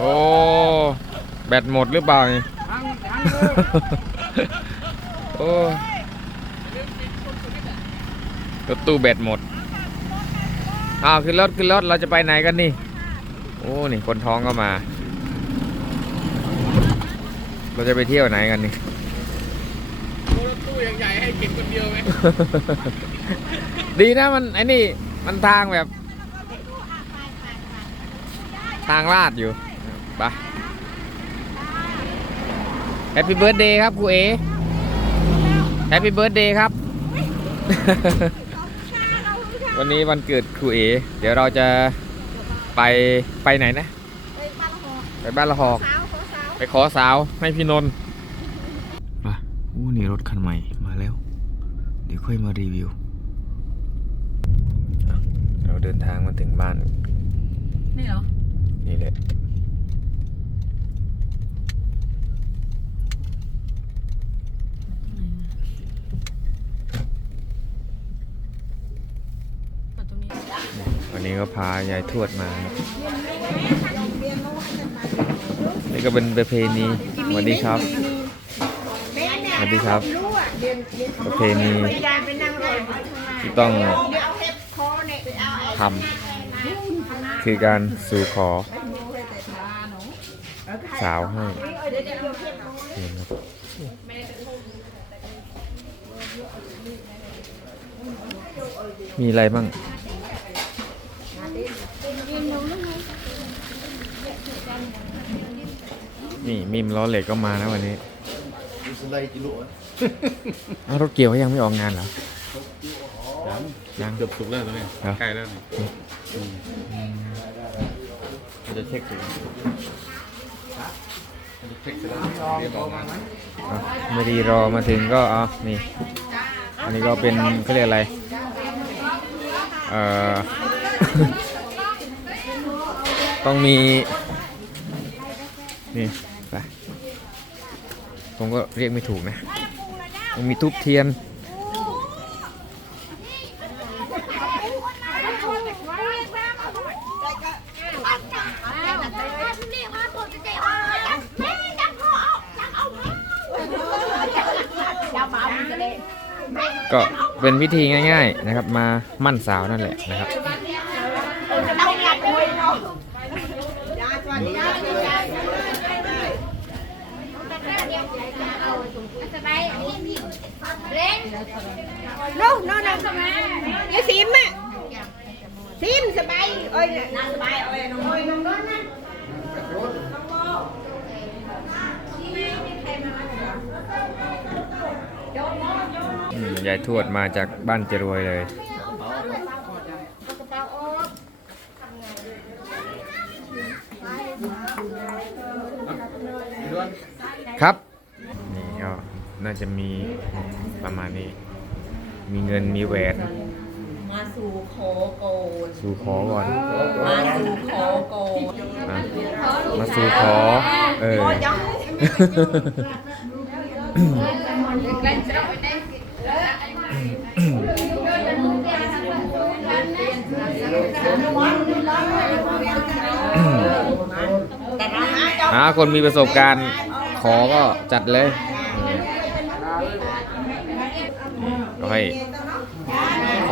โอ้ แบตหมดหรือเปล่านี่ทั้งทั้งเลยโอ้รถตู้แบตหมด อ้าวขึ้นรถขึ้นรถเราจะไปไหนกันนี่ โอ้ นี่คนท้องก็มา เราจะไปเที่ยวไหนกันนี่รถตู้ยังใหญ่ให้เก็บคนเดียวไหมดีนะมันไอ้นี่มันทางแบบ ทางลาดอยู่ ไปแฮปปี้เบิร์ดเดย์ครับครูเอแฮปปี้เบิร์ดเดย์ครับ วันนี้วันเกิดครูเอ เดี๋ยวเราจะไปไปไหนนะ ไปบ้านละหอก ไปขอสาวให้พี่นนท์มาอู้นี่รถคันใหม่มาแล้ว เดี๋ยวค่อยมารีวิวอะเราเดินทางมาถึงบ้านนี่เหรอ นี่แหละ กดตรงนี้ วันนี้ก็พายายทวดมาครับนี่ก็เป็นประเพณีสวัสดีครับสวัสดีครับ ประเพณีที่ต้องทำคือการสู่ขอ สาวให้มีอะไรบ้าง นี่มิมล้อเหล็กก็มานะวันนี้สไลด์กิโลอ้าวรถเกี่ยวเขายังไม่ออกงานเหรอ ยัง เกือบสุกแล้วนะเนี่ยครับ ใกล้แล้วนี่เราจะเช็คดูเราจะเช็คเสร็จแล้วเรียบร้อยงานอะไม่ดีรอมาถึงก็เอ๋อนี่ อันนี้ก็เป็นเขาเรียกอะไร เอ่อ ต้องมี นี่ไปผมก็เรียกไม่ถูกนะต้องมีทุบเทียนก็เป็นวิธีง่าย ๆ นะครับ มามั่นสาวนั่นแหละนะครับ ơi nè sờ bay ơi nó ơi nó đó nè อืมยายทวดมาจากบ้านเจรวยเลย ครับ นี่ก็น่าจะมีประมาณนี้ มีเงินมีแหวน มาสู่ขอโกนสู่ขอก่อน มาสู่ขอโกนอะมาสู่ขอ เอออ่าคนมีประสบการณ์ขอก็จัดเลย ก็ให้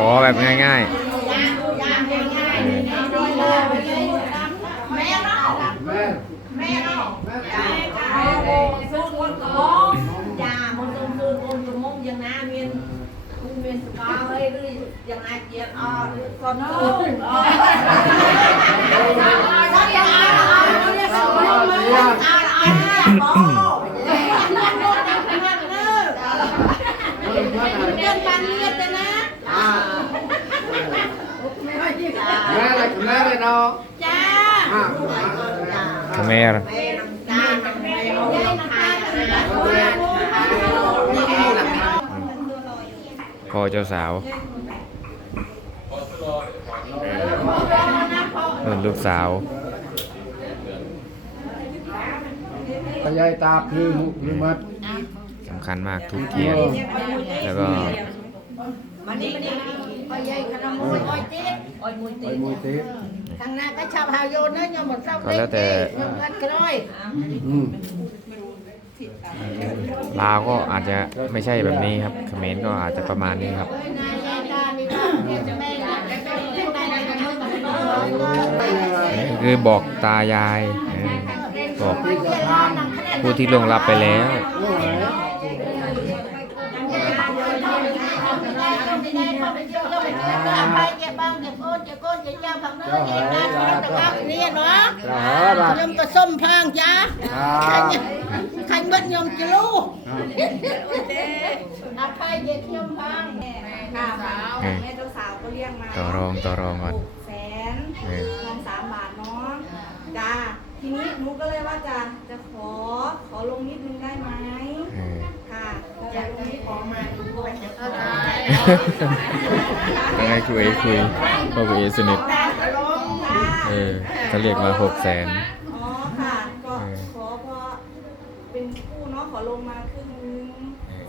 ขอแบบง่ายๆ ยเนาะ cha ขแมรพ่อเจ้าสาวนุ่นลูกสาวพยายตาพลืมพลืมมัดสำคัญมากทุกเทียนแล้วก็ไปมวยเตะไป ทางหน้าก็ชอบหาโยนเนอะยอมหมดเศร้าก็แล้วแต่ยอมกันก็ได้อืมลาวก็อาจจะไม่ใช่แบบนี้ครับเขมรก็อาจจะประมาณนี้ครับคือบอกตายายเออบอกผู้ที่ล่วงลับไปแล้ว เนี่ยเนาะจ้าบ้านยมก็ส้มพางจ้าครับใครเบิดยมจะรู้อาใครเย็ดยมพางค่ะเออแม่เจ้าสาวก็เรียกมาต่อรองต่อรองก่อนหกแสนเออทองสามบาทเนาะจ้าทีนี้หนูก็เลยว่าจะจะขอขอลงนิดนึงได้ไหม เออค่ะอยากลงที่ขอมาดูด้วยจะเข้าได้ต้องให้คุยคุยเพราะคุยสนิทลงค่ะเออเขาเรียกมาหกแสนอ๋อค่ะก็เออขอเพราะเป็นคู่เนาะขอลงมาครึ่งนึง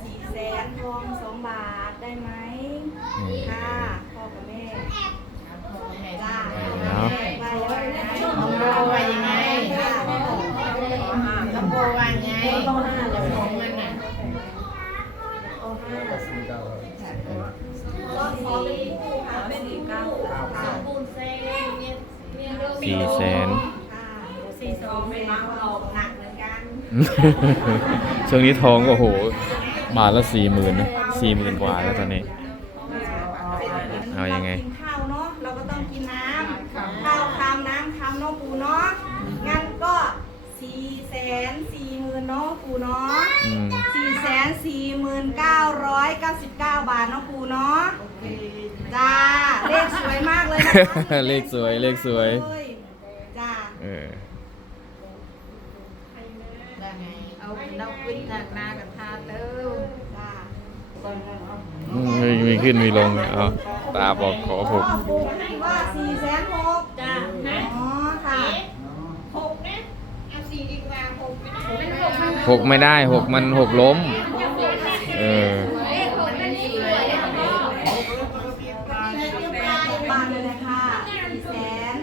สี่แสนทองสองบาทได้ไหมค่ะพ่อกับแม่จ้าเนาะน้องโบว่ายังไงค่ะน้ำโบว่าไงจะของ สี่แสนสี่สองไม่มาเราหนักเหมือนกันช่วงนี้ทองก็โห มาละสี่หมื่นสี่หมื่นกว่าแล้วตอนนี้ เอายังไง 4,999 บาทเนาะครูเนาะจ้า เลขสวยมากเลยนะเลขสวยเลขสวย จ้าเออเอาเราขึ้นจากนากับทาเต้จ้ามีขึ้นมีลงเนี่ยเอาตาบอกขอหกครูให้ว่า4แสนหกจ้าอ๋อค่ะหกนะเอาสี่ดีกว่าหกไม่ได้หกไม่ได้หกมันหกล้ม ออบาทเลยนะคะ4แสน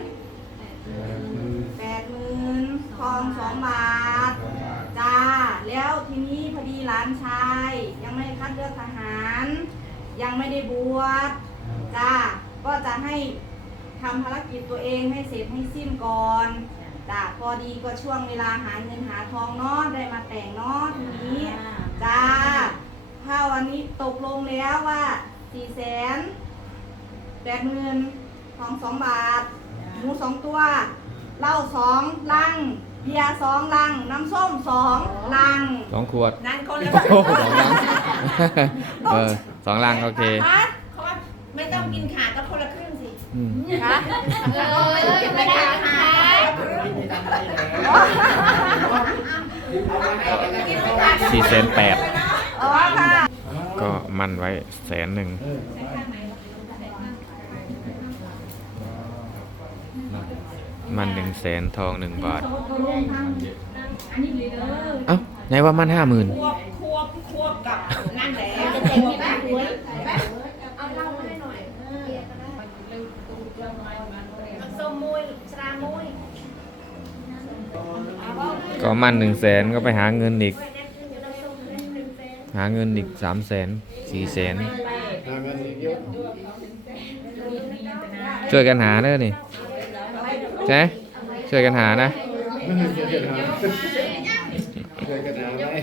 แปดหมื่นทองสองบาทจ้าแล้วทีนี้พอดีหลานชาย ยังไม่คัดเลือกทหาร ยังไม่ได้บวชจ้าก็จะให้ทำภารกิจตัวเองให้เสร็จให้สิ้นก่อนจ้าพอดีก็ช่วงเวลาหาเงินหาทองเนาะได้มาแต่งเนาะทีนี้จ้า ถ้าวันนี้ตกลงแล้วว่าสี่แสนแปดหมื่นทองสองบาท หมูสองตัวเหล้าสองลัง เบียร์สองลัง น้ำส้มสองลัง สองขวดนั่นคนละโอ้โหสองลังเออสองลังโอเคฮะเขาว่าไม่ต้องกินขาดก็คนละครึ่งสิอืมคะเออไม่ได้ขาดสี่แสนแปด อ๋อค่ะก็มันไว้แสนหนึ่งมันหนึ่งแสนทองหนึ่งบาท เอ้าไหนว่ามันห้าหมื่นควบควบควบกับนั่นแหละส้มมุยสรามมุยก็มันหนึ่งแสนก็ไปหาเงินอีก หาเงินอีกสามแสนสี่แสนหาเงินอีกเยอะช่วยกันหาเด้อนี่ใช่ไหมช่วยกันหานะช่วยกันหาช่วยกันหาไหม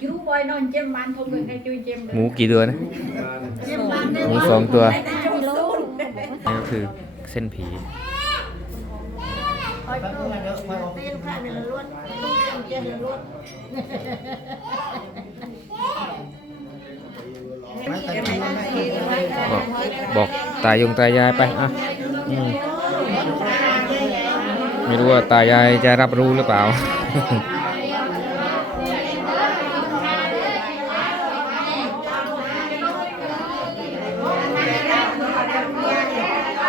chú bơi nó chém bán không được hay chui chém หมูกี่ตัวนะ chém bán หมูสองตัว đấy chui luôn นี่ก็คือเส้นผี บอกบอกตายงตายายไปอะไม่รู้ว่าตายายจะรับรู้หรือเปล่า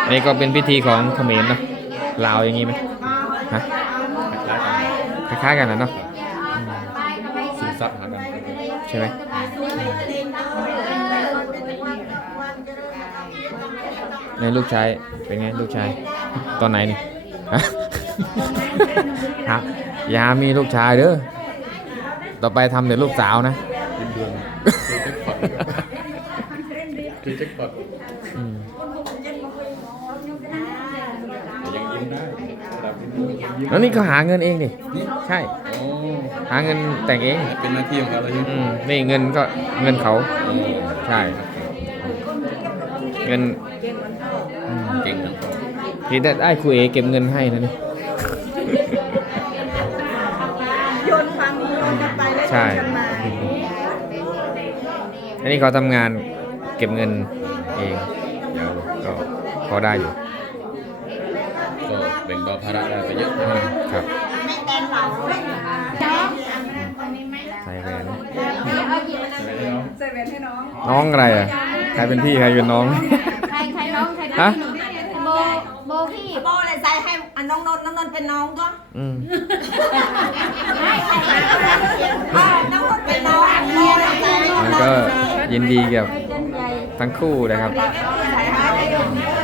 อันนี้ก็เป็นพิธีของเขมรเนะลาวอย่างงี้ไหม ฮะคล้ายๆกันนะเนาะซึมซับหากันใช่ไหมในลูกชายเป็นไงลูกชายตอนไหนนี่ฮะย่ามีลูกชายเด้อต่อไปทำเดี๋ยวลูกสาวนะ แล้วนี่เขาหาเงินเองดิใช่ โอ้หาเงินแต่งเองเป็นหน้าที่ของเขาเลยใช่ไหมอืมนี่เงินก็เงินเขาโอ้ใช่ เงินเก่งทั้งสองที่ได้ได้ครูเอเก็บเงินให้นะนี่ โยนความโยนกันไปแล้วโยใช่ นกันมาอันนี้เขาทำงานเก็บเงินเองยาวก็พอได้อยู่ ใส่แหวนให้น้องน้องอะไรอะใครเป็นพี่ใครเป็นน้อง ใครใครน้องใครฮะน้องโบโบพี่โบเลยใส่ให้อันน้องนนท์น้องนนท์เป็นน้องก็อืมไม่ใครอ่าน้องนนท์เป็นน้องโบเลยใส่ให้น้องแล้วก็ยินดีกับเจนใหญ่ทั้งคู่นะครับใส่ให้ได้อยู่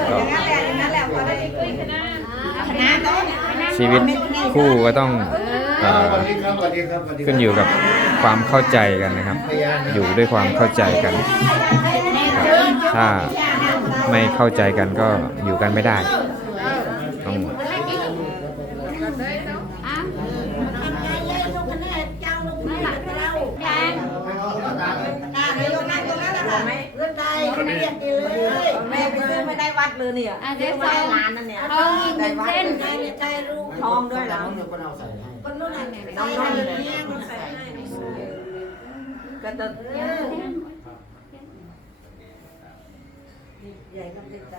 อย่างนั้นแหละอย่างนั้นแหละพอได้คุยคณะคณะก็ชีวิตคู่ก็ต้อง เอ่อสวัสดีครับสวัสดีครับสวัสดีครับขึ้นอยู่กับความเข้าใจกันนะครับ อยู่ด้วยความเข้าใจกันครับถ้าไม่เข้าใจกันก็อยู่กันไม่ได้ต้องอะยังอ่าเดี๋ยวนั่งตรงนั้นแหละค่ะเรื่องใดไม่เรียกกินเลยแม่ไปซื้อไม่ได้วัดเลยเนี่ยอะเดี๋ยววัใส่ดร้านนั่นเนี่ยทองอีกหนึ่งเส้นได้รูปทองด้วยเหรอเดี๋ยวก็เอาใส่ ให้น้องนนท์เนี่ยใส่ให้ก็จะใหญ่กับเด็กใจ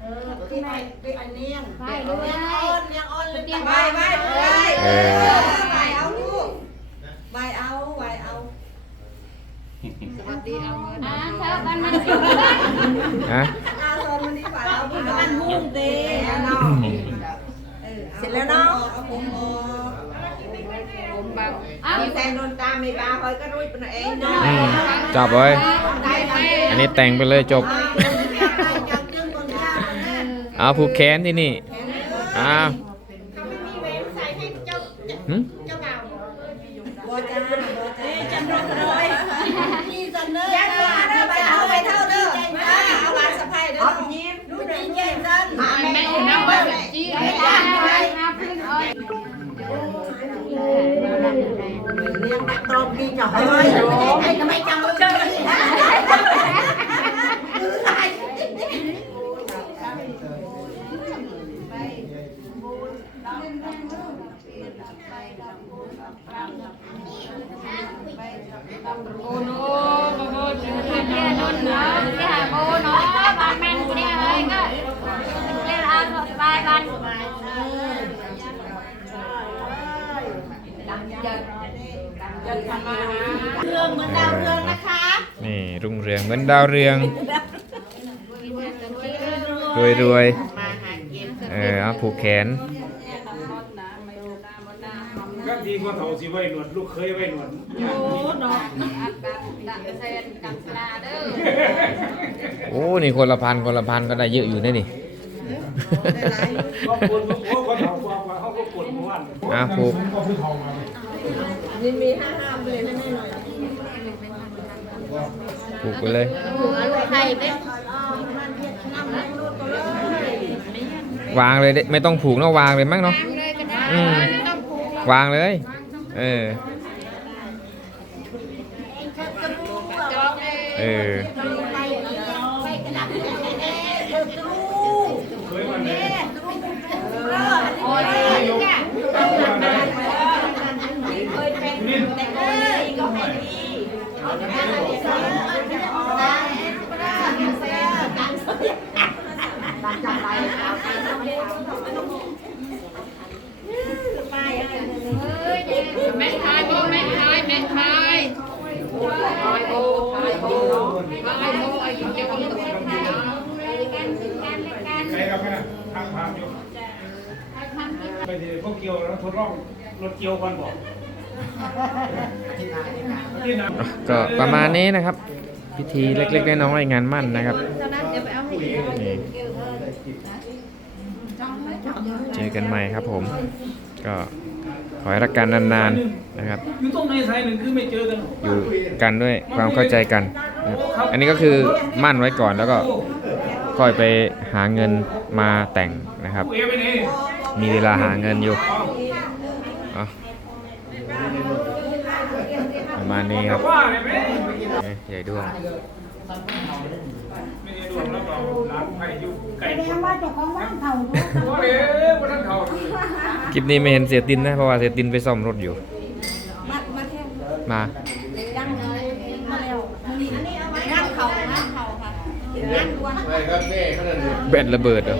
เออที่ไหนที่อันนี้ยังไปด้วยยังอ่อนเลยไปไปไปเออไปเอาลูกไปเอาไปเอาอะเธอบ้านมันสิฮะ อาโซนวันนี้ไปเอาพี่น้องหุ้มเด้เนาะเส ร็จแล้วเนาะเอาผมออกอะมีแฟนโดนตามไม่บาเฮ้ยก็รู้เป็นเองเนาะอืมจับไว้อันนี้แต่งไปเลยจบจับจึงคนยากคนแน่เอาผูกแขนที่นี่อ้าวหึ เลี้ยงตรมดีจ่อยไอ้ทำไม จังเลยโอ้โหโอ้โหเนี่ยนนเนาะที่หาโบเนาะบ้านแม่นเนี่ยเฮ้ยก็เล่นเอาสบายกันเรื่องเหมือนดาวเรืองนะคะนี่รุ่งเรืองเหมือนดาวเรืองรวยรวยเออเอาผูกแขนก็ดีกว่าเถาสิไว้หนวดลูกเคยไว้หนวดโอ้นี่คนละพันคนละพันก็ได้เยอะอยู่นะนี่ก็ปวดโอ้ก็ ปวดเมื่อวานอะผูกก็คือทองมานี่มีห้าห้าเลยแน่หน่อยผูกไปเลยไข่เป็นวางเลยเด้ไม่ต้องผูกเนาะวางเลยมั้งเนาะวางเลย เออ เออ เคยวันไหน โอ้ยจ้ะ เคยเป็นแต่ก็ไม่ดีก็ไม่ดีเอาแต่ไม่ดีก็ไม่ดีเอาได้ได้แซ่บดังสุดดังจับไรเอาไปทำไปไปอะไร เอ้ยแม่ทายโบแม่ทายแม่ทายทายโบทายโบทายโบไอ้เจ้าของตัวกันกันกัน ใครกับแม่ทางผ่านอยู่ไปที่พวกเกี่ยวแล้วทดลอง รถเกียวกันบอกที่ไหนก็ประมาณนี้นะครับ พิธีเล็กๆน้อยๆงานมั่นนะครับนี่เจอกันใหม่ครับผม ก็ขอให้รักกันนานๆนะครับ อยู่ตรงในไทยหนึ่งคือไม่เจอกันอยู่กันด้วยความเข้าใจกัน อันนี้ก็คือมั่นไว้ก่อนแล้วก็ค่อยไปหาเงินมาแต่งนะครับ มีเวลาหาเงินอยู่ ประมาณนี้ครับว่าเลยไหมนี่ใหญ่ดวงไม่ได้ดวงแล้วก็ร้านไผ่อยู่ไก่แสดงว่าเจ้าของบ้านเท่ารู้ตัวเอ๋วันนั้นเขาคลิปนี้ไม่เห็นเสียตินนะ เพราะว่าเสียตินไปซ่อมรถอยู่ มามาแค่มายังเลยมาแล้วอันนี้อันนี้เอาไว้งานเขางานเขาค่ะงานด่วนไปครับแม่ขนาดนี้แบตระเบิดเหรอง